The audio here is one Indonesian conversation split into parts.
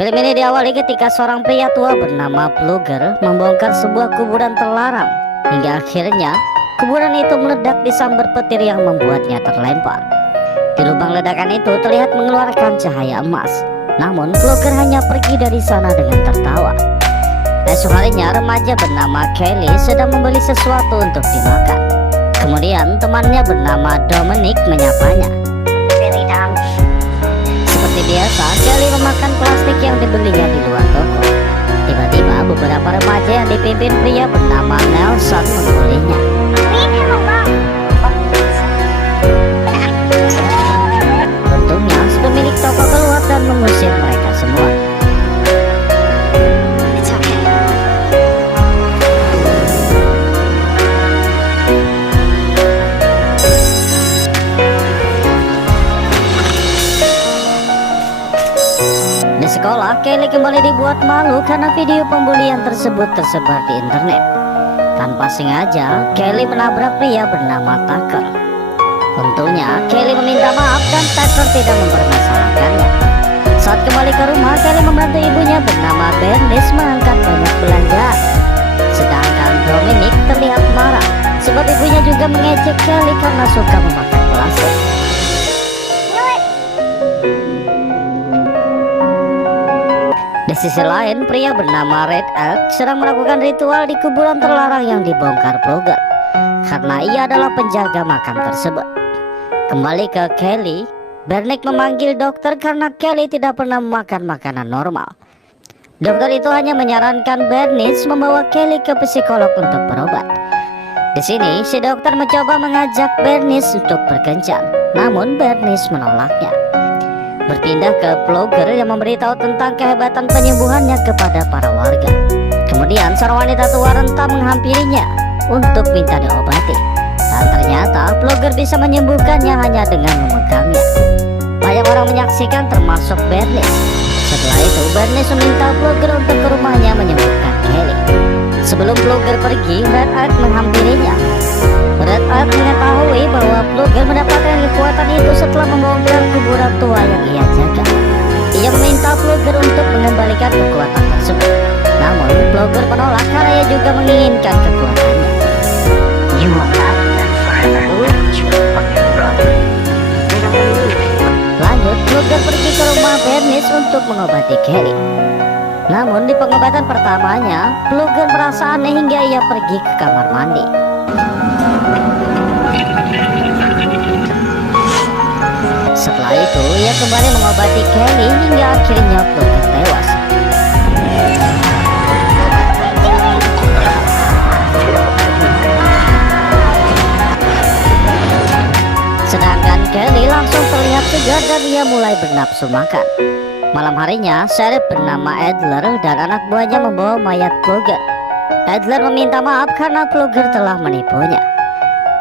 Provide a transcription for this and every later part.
Film ini diawali ketika seorang pria tua bernama Plugger membongkar sebuah kuburan terlarang, hingga akhirnya kuburan itu meledak disambar petir yang membuatnya terlempar. Di lubang ledakan itu terlihat mengeluarkan cahaya emas, namun Plugger hanya pergi dari sana dengan tertawa. Esok harinya remaja bernama Kelly sedang membeli sesuatu untuk dimakan. Kemudian temannya bernama Dominic menyapanya. Seperti biasa, Kelly memakan plastik yang dibelinya di luar toko. Tiba-tiba beberapa remaja yang dipimpin pria bernama Nelson membulinya. Untungnya si pemilik toko keluar dan mengusir mereka semua. Di sekolah, Kelly kembali dibuat malu karena video pembulian tersebut tersebar di internet. Tanpa sengaja, Kelly menabrak pria bernama Tucker. Untungnya, Kelly meminta maaf dan Tucker tidak mempermasalahkannya. Saat kembali ke rumah, Kelly membantu ibunya bernama Bernice mengangkat banyak belanjaan. Sedangkan Dominic terlihat marah sebab ibunya juga mengejek Kelly karena suka memakan plastik. Di sisi lain, pria bernama Red Elk sedang melakukan ritual di kuburan terlarang yang dibongkar Plugger, karena ia adalah penjaga makam tersebut. Kembali ke Kelly, Bernice memanggil dokter karena Kelly tidak pernah memakan makanan normal. Dokter itu hanya menyarankan Bernice membawa Kelly ke psikolog untuk berobat. Di sini, si dokter mencoba mengajak Bernice untuk berkencan, namun Bernice menolaknya. Berpindah ke Plugger yang memberitahu tentang kehebatan penyembuhannya kepada para warga. Kemudian seorang wanita tua renta menghampirinya untuk minta diobati, dan ternyata Plugger bisa menyembuhkannya hanya dengan memegangnya. Banyak orang menyaksikan termasuk Bernice. Setelah itu Bernice meminta Plugger untuk ke rumahnya menyembuhkan Kelly. Sebelum Plugger pergi, Red Elk menghampirinya. Red Elk mengetahui bahwa Plugger mendapatkan kekuatan itu setelah membongkar kuburan tua yang ia jaga. Ia meminta Plugger untuk mengembalikan kekuatan tersebut. Namun Plugger menolak karena ia juga menginginkan kekuatannya. Lanjut, Plugger pergi ke rumah Bernice untuk mengobati Kelly. Namun di pengobatan pertamanya, Plugger merasa aneh hingga ia pergi ke kamar mandi. Setelah itu, ia kembali mengobati Kelly hingga akhirnya Plugger tewas. Sedangkan Kelly langsung terlihat segar dan ia mulai bernafsu makan. Malam harinya, sheriff bernama Adler dan anak buahnya membawa mayat Plugger. Adler meminta maaf karena Plugger telah menipunya.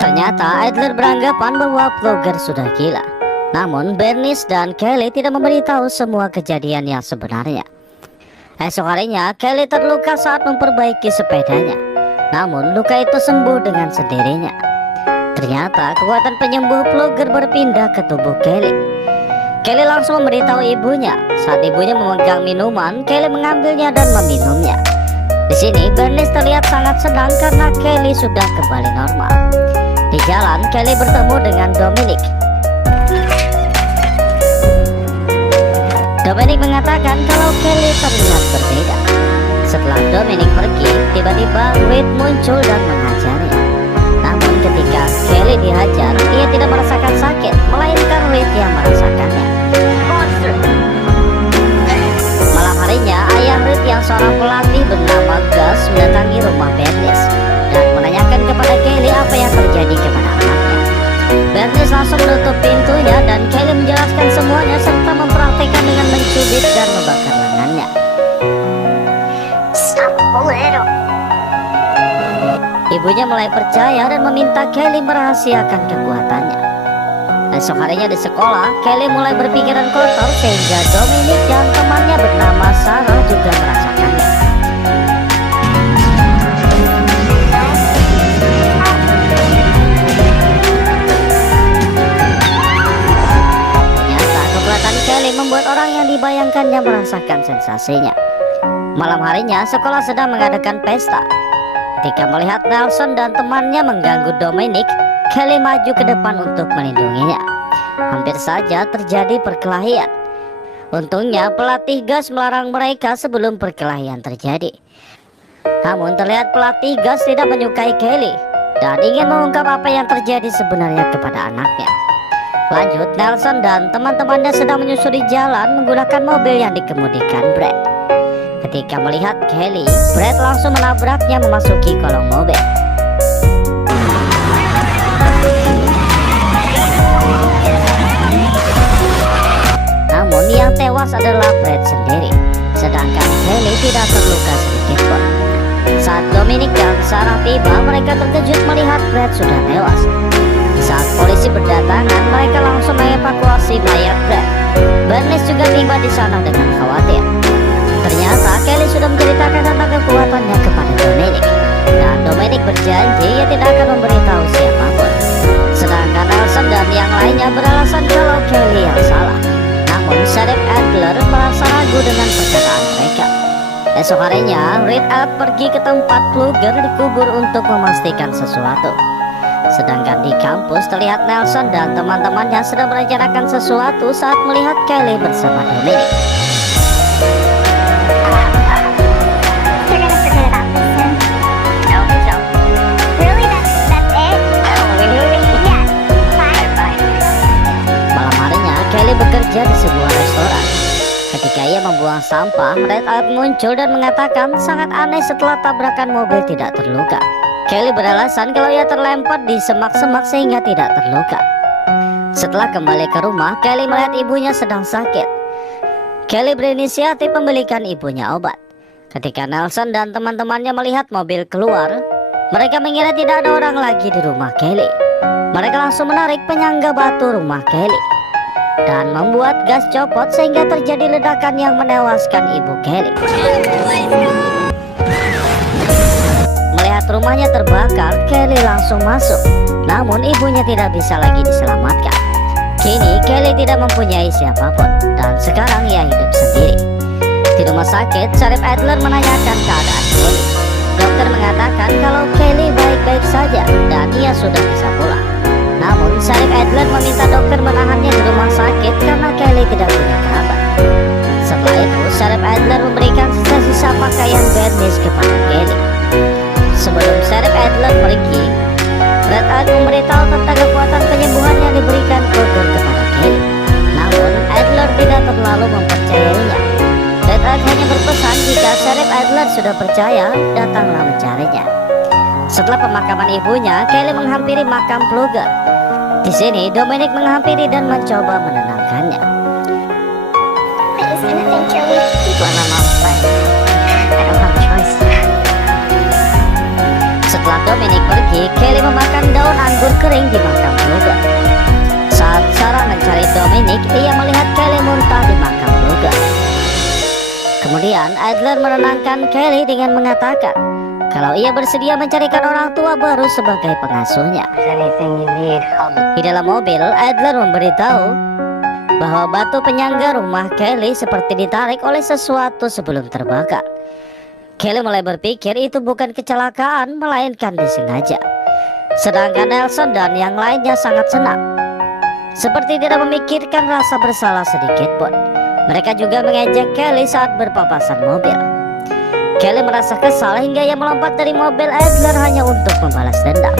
Ternyata Adler beranggapan bahwa Plugger sudah gila. Namun Bernice dan Kelly tidak memberitahu semua kejadian yang sebenarnya. Esok harinya Kelly terluka saat memperbaiki sepedanya. Namun luka itu sembuh dengan sendirinya. Ternyata kekuatan penyembuh Plugger berpindah ke tubuh Kelly. Kelly langsung memberitahu ibunya. Saat ibunya memegang minuman, Kelly mengambilnya dan meminumnya. Di sini Bernice terlihat sangat senang karena Kelly sudah kembali normal. Di jalan Kelly bertemu dengan Dominic. Dominic mengatakan kalau Kelly terlihat berbeda. Setelah Dominic pergi, tiba-tiba Reed muncul dan menghajarnya. Namun ketika Kelly dihajar, ia tidak merasakan sakit, melainkan Reed yang merasakannya. Malam harinya, ayah Reed yang seorang pelatih bernama Gus mendatangi rumah Bernice dan menanyakan kepada Kelly apa yang terjadi kepada anaknya. Bernice langsung menutup pintunya dan Kelly menjelaskan semuanya serta mempraktekkan dengan mencubit dan membakar lengannya. Ibunya mulai percaya dan meminta Kelly merahasiakan kekuatannya. Esok harinya di sekolah, Kelly mulai berpikiran kotor sehingga Dominic dan temannya bernama Sarah juga merasakannya. Ternyata kekuatan Kelly membuat orang yang dibayangkannya hanya merasakan sensasinya. Malam harinya sekolah sedang mengadakan pesta. Ketika melihat Nelson dan temannya mengganggu Dominic, Kelly maju ke depan untuk melindunginya. Hampir saja terjadi perkelahian. Untungnya pelatih gas melarang mereka sebelum perkelahian terjadi. Namun terlihat pelatih gas tidak menyukai Kelly dan ingin mengungkap apa yang terjadi sebenarnya kepada anaknya. Lanjut, Nelson dan teman-temannya sedang menyusuri jalan menggunakan mobil yang dikemudikan Brad. Ketika melihat Kelly, Brad langsung menabraknya memasuki kolong mobil. Namun yang tewas adalah Brad sendiri, sedangkan Kelly tidak terluka sedikit pun. Saat Dominic dan Sarah tiba, mereka terkejut melihat Brad sudah tewas. Saat polisi berdatangan, mereka langsung mengevakuasi mayat Brad. Bernice juga tiba di sana dengan khawatir. Ternyata Kelly sudah menceritakan tentang kekuatannya kepada Dominic, dan Dominic berjanji ia tidak akan memberitahu siapapun. Sedangkan Nelson dan yang lainnya beralasan kalau Kelly yang salah. Namun Sheriff Adler merasa ragu dengan perkataan mereka. Esok harinya, Red Elk pergi ke tempat Pfluger dikubur untuk memastikan sesuatu. Sedangkan di kampus terlihat Nelson dan teman-temannya sedang merencanakan sesuatu saat melihat Kelly bersama Dominic. Malam harinya, Kelly bekerja di sebuah restoran. Ketika ia membuang sampah, Red Elk muncul dan mengatakan sangat aneh setelah tabrakan mobil tidak terluka. Kelly beralasan kalau ia terlempar di semak-semak sehingga tidak terluka. Setelah kembali ke rumah, Kelly melihat ibunya sedang sakit. Kelly berinisiatif membelikan ibunya obat. Ketika Nelson dan teman-temannya melihat mobil keluar, mereka mengira tidak ada orang lagi di rumah Kelly. Mereka langsung menarik penyangga batu rumah Kelly dan membuat gas copot sehingga terjadi ledakan yang menewaskan ibu Kelly. Melihat rumahnya terbakar, Kelly langsung masuk. Namun ibunya tidak bisa lagi diselamatkan. Kini Kelly tidak mempunyai siapapun dan sekarang ia hidup sendiri. Di rumah sakit, Sheriff Adler menanyakan keadaan Kelly. Dokter mengatakan kalau Kelly baik-baik saja dan ia sudah bisa pulang. Namun Sheriff Adler meminta dokter menahannya di rumah sakit karena Kelly tidak punya kerabat. Setelah itu, Sheriff Adler memberikan sisa-sisa pakaian Bernice kepada Kelly. Sebelum Sheriff Adler pergi, Red Elk memberitahu tentang kekuatan penyembuhan yang diberikan Pfluger kepada Kelly. Namun Adler tidak terlalu mempercayainya. Red Elk hanya berpesan jika Sheriff Adler sudah percaya, datanglah mencarinya. Setelah pemakaman ibunya, Kelly menghampiri makam Pfluger. Di sini Dominic menghampiri dan mencoba menenangkannya. Setelah Dominic pergi, Kelly memakan daun anggur kering di makam Pfluger. Saat Sarah mencari Dominic, ia melihat Kelly muntah di makam Pfluger. Kemudian Adler menenangkan Kelly dengan mengatakan kalau ia bersedia mencarikan orang tua baru sebagai pengasuhnya. Di dalam mobil, Adler memberitahu bahwa batu penyangga rumah Kelly seperti ditarik oleh sesuatu sebelum terbakar. Kelly mulai berpikir itu bukan kecelakaan, melainkan disengaja. Sedangkan Nelson dan yang lainnya sangat senang, seperti tidak memikirkan rasa bersalah sedikit pun. Mereka juga mengejek Kelly saat berpapasan mobil. Kelly merasa kesal hingga ia melompat dari mobil Adler hanya untuk membalas dendam.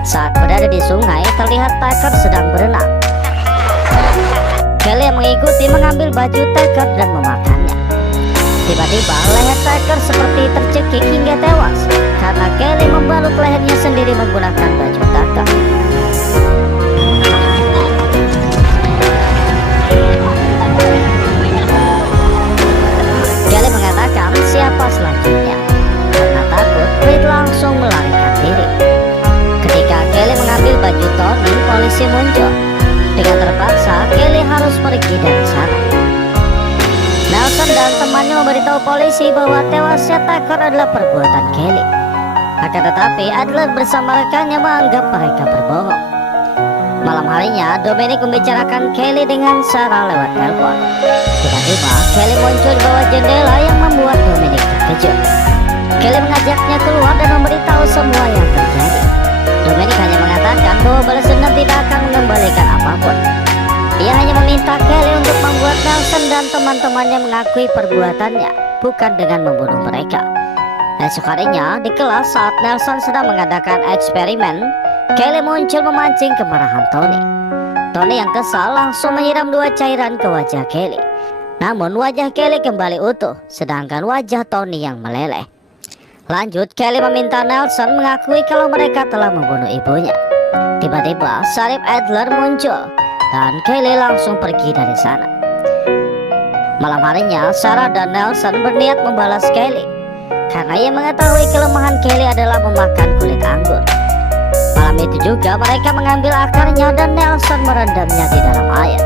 Saat berada di sungai, terlihat Tucker sedang berenang. Kelly yang mengikuti mengambil baju Tucker dan memakannya. Tiba-tiba leher Tucker seperti tercekik hingga tewas karena Kelly membalut lehernya sendiri menggunakan baju Tucker. Kelly mengatakan siapa selanjutnya. Karena takut, Reed langsung melarikan diri. Ketika Kelly mengambil baju Tony, polisi muncul. Dengan terpaksa, Kelly harus pergi dari sana. Nelson dan temannya memberitahu polisi bahwa tewasnya Tucker adalah perbuatan Kelly. Akan tetapi, Adler bersama rekannya menganggap mereka berbohong. Malam harinya, Dominic membicarakan Kelly dengan Sarah lewat telepon. Tiba-tiba, Kelly muncul di bawah jendela yang membuat Dominic terkejut. Kelly mengajaknya keluar dan memberitahu semua yang terjadi. Dominic hanya mengatakan bahwa balas dendam tidak akan mengembalikan apapun. Dia hanya meminta Kelly untuk membuat Nelson dan teman-temannya mengakui perbuatannya, bukan dengan membunuh mereka. Esok harinya, di kelas saat Nelson sedang mengadakan eksperimen, Kelly muncul memancing kemarahan Tony. Tony yang kesal langsung menyiram 2 cairan ke wajah Kelly. Namun wajah Kelly kembali utuh, sedangkan wajah Tony yang meleleh. Lanjut, Kelly meminta Nelson mengakui kalau mereka telah membunuh ibunya. Tiba-tiba Sheriff Adler muncul dan Kelly langsung pergi dari sana. Malam harinya, Sarah dan Nelson berniat membalas Kelly karena ia mengetahui kelemahan Kelly adalah memakan kulit anggur. Malam itu juga mereka mengambil akarnya dan Nelson merendamnya di dalam air.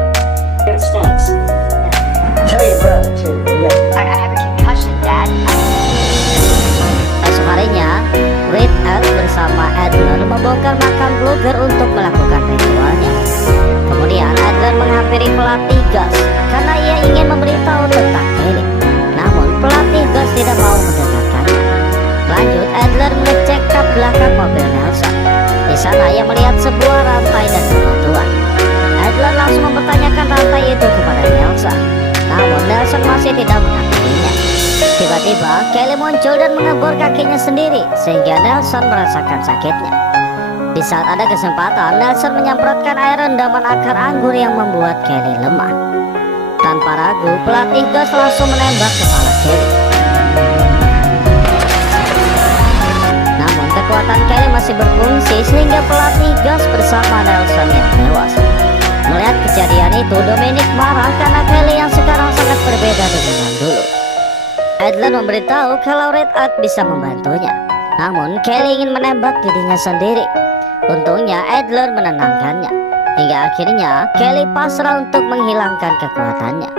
Esok harinya, Red Hat bersama Adler membongkar makam Blogger untuk melakukan ritualnya. Kemudian Adler menghampiri pelatih gas karena ia ingin memberitahu tentang Kelly. Namun pelatih gas tidak mau mendengarkannya. Lanjut, Adler mengecek kap belakang mobil Nelson. Di sana ia melihat sebuah rantai dan bebatuan. Adler langsung mempertanyakan rantai itu kepada Nelson. Namun Nelson masih tidak mengakui. Tiba-tiba Kelly muncul dan mengebor kakinya sendiri sehingga Nelson merasakan sakitnya. Di saat ada kesempatan, Nelson menyemprotkan air rendaman akar anggur yang membuat Kelly lemah. Tanpa ragu, pelatih gas langsung menembak kepala Kelly. Namun kekuatan Kelly masih berfungsi sehingga pelatih gas bersama Nelson yang tewas. Melihat kejadian itu, Dominic marah karena Kelly yang sekarang sangat berbeda dengan yang dulu. Adler memberitahu kalau Red Hat bisa membantunya. Namun Kelly ingin menembak dirinya sendiri. Untungnya Adler menenangkannya. Hingga akhirnya Kelly pasrah untuk menghilangkan kekuatannya.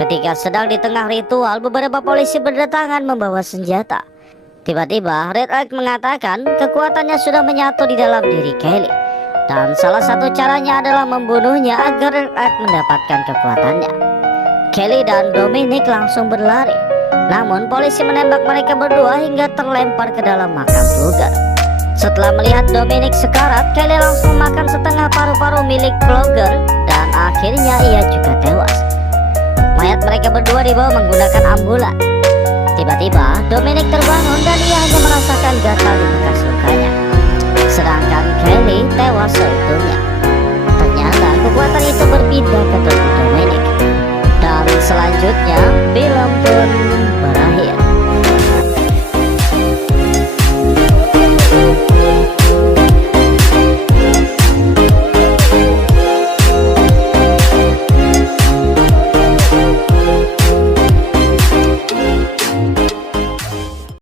Ketika sedang di tengah ritual, beberapa polisi berdatangan membawa senjata. Tiba-tiba Red Hat mengatakan kekuatannya sudah menyatu di dalam diri Kelly. Dan salah satu caranya adalah membunuhnya agar Red Hat mendapatkan kekuatannya. Kelly dan Dominic langsung berlari. Namun polisi menembak mereka berdua hingga terlempar ke dalam makam Blogger. Setelah melihat Dominic sekarat, Kelly langsung makan setengah paru-paru milik Blogger dan akhirnya ia juga tewas. Mayat mereka berdua dibawa menggunakan ambulan. Tiba-tiba Dominic terbangun dan ia hanya merasakan gatal di bekas lukanya. Sedangkan Kelly tewas seutuhnya. Ternyata kekuatan itu berpindah ke tubuh Dominic. Dan selanjutnya film